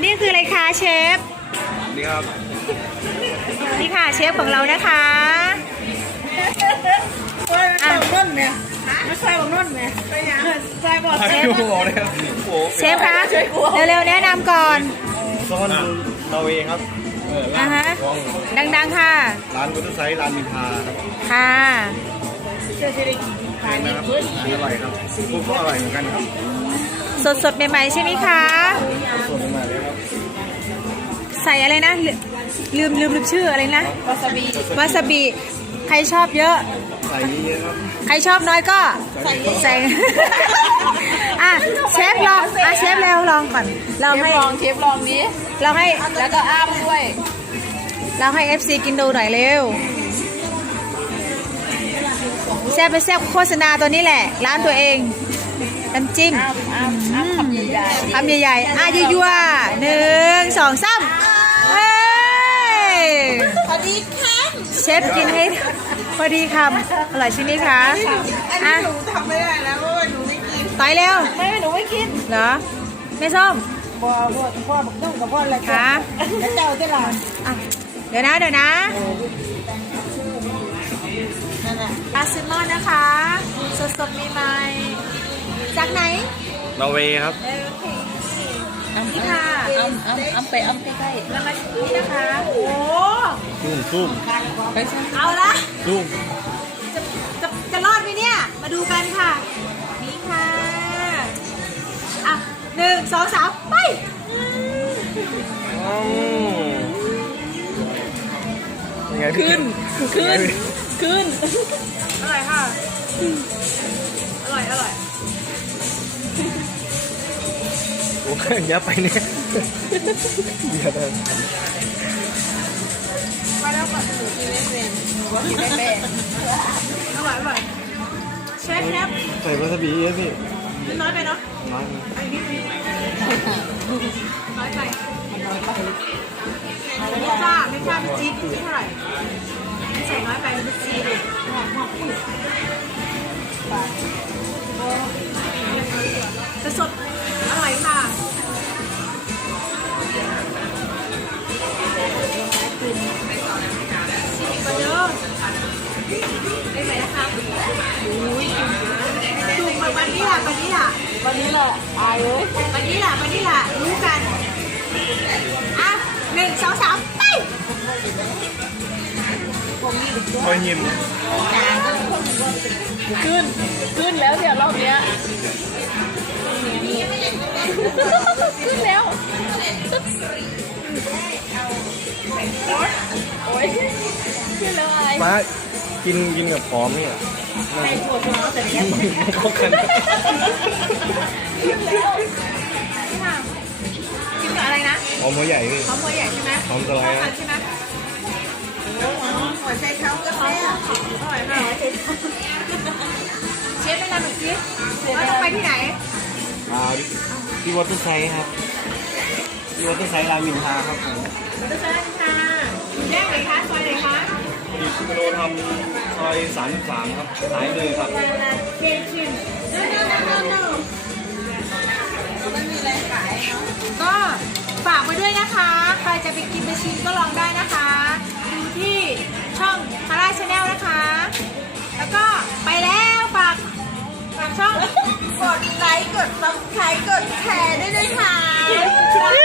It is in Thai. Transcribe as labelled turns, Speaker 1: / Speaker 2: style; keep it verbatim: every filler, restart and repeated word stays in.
Speaker 1: นี้คืออะไรคะเชฟ
Speaker 2: นี่ครับ
Speaker 1: นี่ค่ะเชฟของเรานะคะ
Speaker 3: ใส่บนุ่นเนี่ยไม่ใส่บนุ่นเนี่ยใส่บอดเชฟ
Speaker 1: เชฟคะเร็วๆแนะนำก่อน
Speaker 2: ซอนนอร์เวย์ครับ
Speaker 1: อ่าฮะดังๆค่ะ
Speaker 2: ร้านกุตไซร้านมินทาครับ
Speaker 1: ค่ะ
Speaker 2: นะครับอร่อยครับพวกก็อร่อยเหมือนกันครับ
Speaker 1: สดๆใหม่ๆใช่ไหมคะ
Speaker 2: สดใหม่เลยครับ
Speaker 1: ใส่อะไรนะลืมลืมลืมชื่ออะไรนะ
Speaker 3: วาซาบิ
Speaker 1: วาซาบิใครชอบเยอะ
Speaker 2: ใส่เยอะครับ
Speaker 1: ใครชอบน้อยก็ใส่อ่ะเชฟลองอ่ะเชฟเร็วลองก่อนเราให้
Speaker 3: ลองเชฟลองนี้
Speaker 1: เราให้
Speaker 3: แล้วก็อ้ามด้วย
Speaker 1: เราให้ เอฟ ซี กินดูหน่อยเร็วแซ่บไปแซ่บโฆษณาตัวนี้แหละร้านตัวเองน้ำจิ้ม
Speaker 3: อ้ามอ้ามอ้ามคำใหญ่
Speaker 1: ๆคำใหญ่ๆอ่ะยั่วๆหนึ่งสองสามเฮ้ย
Speaker 3: พอดีค
Speaker 1: เชฟกินให้พอดีคำอร่อยใช่ไหมคะ
Speaker 3: อันนี้หนูทำไม่ได้แล้วเพราะว่าหนูไม่กิน
Speaker 1: ต่อยเร็ว
Speaker 3: ไม่หนูไม่กิน
Speaker 1: เหรอไม่ส้ม
Speaker 3: บัวบัวพ่อบักนุ่งกับพ่ออะไร
Speaker 1: คะ
Speaker 3: แล้วเจ้าเจ้าหลาน
Speaker 1: เดี๋ยวนะเดี๋ยวนะปลาซิมอนนะคะสดๆใหม่ๆจากไหน
Speaker 2: นอร์เวย์ครับ
Speaker 1: นี่ค่ะ
Speaker 3: อ้ำอ้ำอ้ำไปอ้ำใกล้ๆ
Speaker 1: แล้วมาที่นะคะโอ้
Speaker 2: ซุ่มซุ่ม
Speaker 1: เอาละ
Speaker 2: ซุ่ม
Speaker 1: จะจะจะรอดไหมเนี่ยมาดูกันค่ะนี่ค่ะอ่ะหนึ่งสองสามไป
Speaker 3: ขึ้นขึ้นขึ้น
Speaker 1: อร่อยค่ะอร่อยอร่อย
Speaker 2: โอ้ยยับไปเนี่ยเดี๋ยวนะ
Speaker 3: ไปแล้วก่อนหนูกินไม่เป็นหนูว่ากินไม่เป็น
Speaker 1: อร่อยอร่อยเชฟเชฟ
Speaker 2: ใส่วาซาบิเยอะสิ
Speaker 1: น้อยไปเนาะ
Speaker 2: น้อย
Speaker 1: ไอ้นี่น้อยไปไม่กล้าไม่กล้าจี๊ดเท่าไหร่ใส่น้อยไปมันจี๊ดจะสดอร่อยค่ะชิมกันเยอะได้ไหมนะคะอุ้ยจุ่มวันนี้ล่ะวันนี้ล่ะ
Speaker 3: วันนี้แหละอายเลย
Speaker 1: วันนี้ล่ะวันนี้ล่ะรู้กันอ่ะหนึ่งสองสามไป
Speaker 2: พอหิม
Speaker 3: ขึ้นขึ้นแล้วเดี๋ยวรอบเนี้ยขึ้นแล้วโอ้ยขึ้นแล้วไอ้
Speaker 2: ป้ากินกินกับพร้อมนี่อ่ะ
Speaker 3: ใส่ถั่วถั่วแต่เนี้ย
Speaker 2: ไม่เข้ากัน
Speaker 1: ขึ้นแล้วค่ะกินกับอะไรนะ
Speaker 2: หอมหัวใหญ่พี่
Speaker 1: หอมหัวใหญ่ใช่ไหม
Speaker 2: หอมสไลด์
Speaker 1: ใช่ไหม
Speaker 3: หัวใจเขาก็แซ่บ
Speaker 1: อร่อยมากเชฟไปนำหน่อยสิเราต้องไปที่ไหน
Speaker 2: อ่าที่วัดต้นไทรครับที่วัดต้นไทรรามอินทราครับผม
Speaker 1: วัดต้นไทรรามอินทราอยู่แยกไหนคะซอยไหนคะ
Speaker 2: อยู่สุโขทัยทำซอยสามสิบสามครับสายเลยครับ
Speaker 1: เชฟชิมมันมีอะไรขายก็ฝากไว้ด้วยนะคะใครจะไปกินไปชิมก็ลองได้นะคะดูที่ช่องคาร่าชาแนลนะคะแล้วก็ไปแล้วฝากฝากช่อง
Speaker 3: กดไลค์กดซับสไครต์กดแชร์ด้วยนะคะ